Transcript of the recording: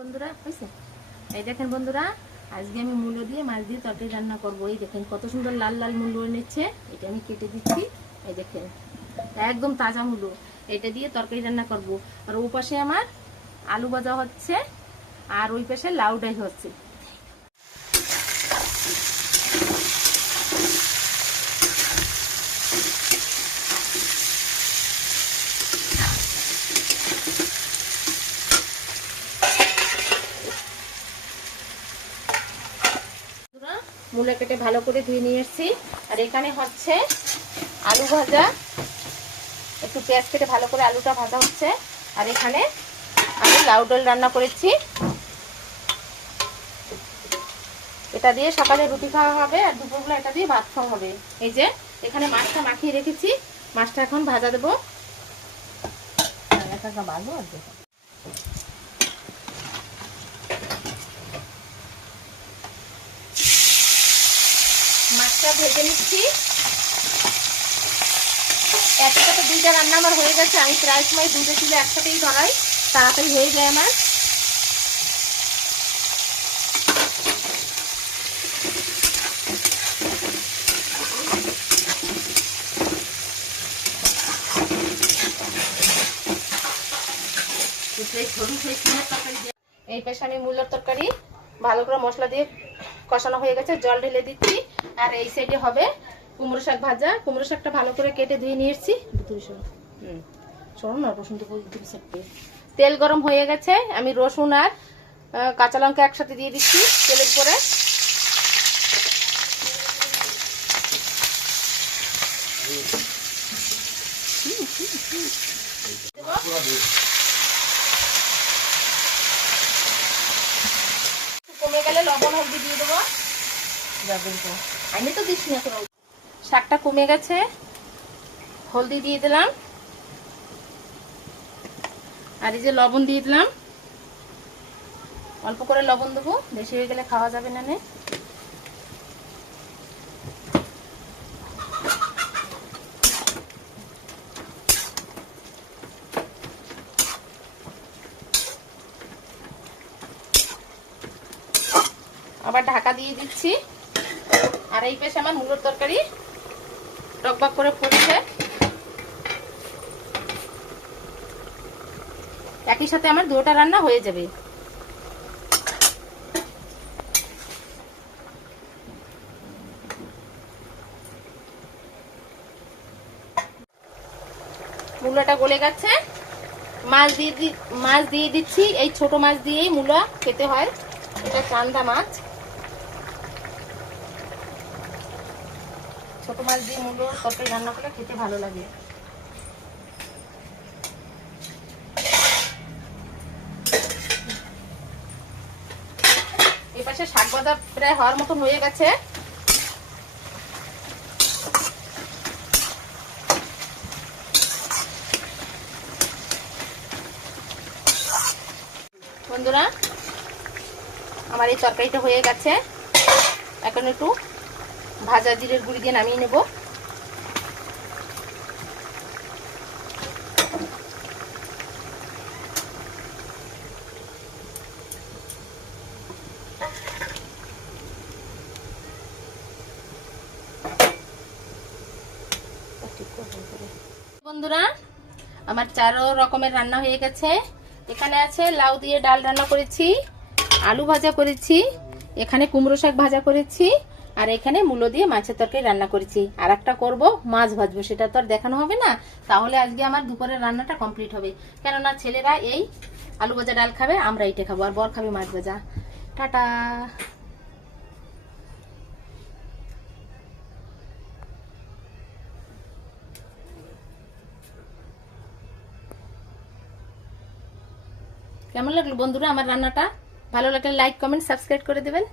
বন্ধুরা হয়েছে, এই দেখেন বন্ধুরা, আজকে আমি মূলো দিয়ে মাছ দিয়ে তরকারি রান্না করবো। এই দেখেন কত সুন্দর লাল লাল মূলো এনেছে, এটা আমি কেটে দিচ্ছি। এই দেখেন একদম তাজা মূলো, এটা দিয়ে তরকারি রান্না করব। আর ও পাশে আমার আলু ভাজা হচ্ছে, আর ওই পাশে লাউ ডাই হচ্ছে। মূলো কেটে ভালো করে ধুয়ে নিয়ে এসেছি। আর এখানে হচ্ছে আলু ভাজা, একটু পেঁয়াজ কেটে ভালো করে আলুটা ভাজা হচ্ছে। আর এখানে আমি লাউ ডাল রান্না করেছি, এটা দিয়ে সকালে রুটি খাওয়া হবে আর দুপুরবেলা এটা দিয়ে ভাত খাওয়া হবে। এই যে এখানে মাছটা মাখিয়ে রেখেছি, মাছটা এখন ভাজা দেবো। মাছটা ভেজে নিচ্ছি। একসাথে দুইটা রান্না আমার হয়ে গেছে। আমি প্রায় সময় দুটো ছিল একসাথেই ধরাই, তাড়াতাড়ি হয়ে যায় আমার। এই পাশে আমি মূলের তরকারি ভালো করে মশলা দিয়ে কষানো হয়ে গেছে, জল ঢেলে দিচ্ছি। আর এই সাইডে হবে কুমড়ো শাক ভাজা। কুমড়ো শাকটা ভালো করে কেটে ধুয়ে নিয়ে এসেছি। তেল গরম হয়ে গেছে, আমি রসুন আর কাঁচা লঙ্কা একসাথে দিয়ে দিচ্ছি তেলের পরে। কমে গেলে লবণ হলদি দিয়ে দেবো। আমি তো দিচ্ছি না, শাকটা কমে গেছে, হলদি দিয়ে দিলাম। আর এই যে লবণ দিয়ে দিলাম, অল্প করে লবণ দেবো, বেশি হয়ে গেলে খাওয়া যাবে না। আবার ঢাকা দিয়ে দিচ্ছি। আর এই পাশে আমার মূলোর তরকারি টকবক করে ফুটছে, একই সাথে আমার দুটোটা রান্না হয়ে যাবে। মূলোটা গলে গেছে, মাছ দিয়ে দিচ্ছি। এই ছোট মাছ দিয়েই মূলো খেতে হয়, এটা চান্দা মাছ। ছোট মাছ দিয়ে মূলো তরকারি রান্না করলে খেতে ভালো লাগে। এই পাশে শাক ভাজা প্রায় হওয়ার মতন হয়ে গেছে। বন্ধুরা আমার এই তরকারিটা হয়ে গেছে, এখন একটু ভাজা জিরের গুঁড়ি দিয়ে নামিয়ে নেব। বন্ধুরা আমার 4 রকমের রান্না হয়ে গেছে। এখানে আছে লাউ দিয়ে ডাল রান্না করেছি, আলু ভাজা করেছি, এখানে কুমড়ো শাক ভাজা করেছি, আর এখানে মূলো দিয়ে মাছের তরকারি রান্না করেছি। আর একটা করবো মাছ ভাজবো, সেটা তো আর দেখানো হবে না। তাহলে আজকে আমার দুপুরের রান্নাটা কমপ্লিট হবে, কেননা ছেলেরা এই আলু ভাজা ডাল খাবে, আমরা এইটা খাবো, আর বর খাবে মাছ ভাজা। টাটা। কেমন লাগলো বন্ধুরা আমার রান্নাটা? ভালো লাগলে লাইক কমেন্ট সাবস্ক্রাইব করে দেবেন।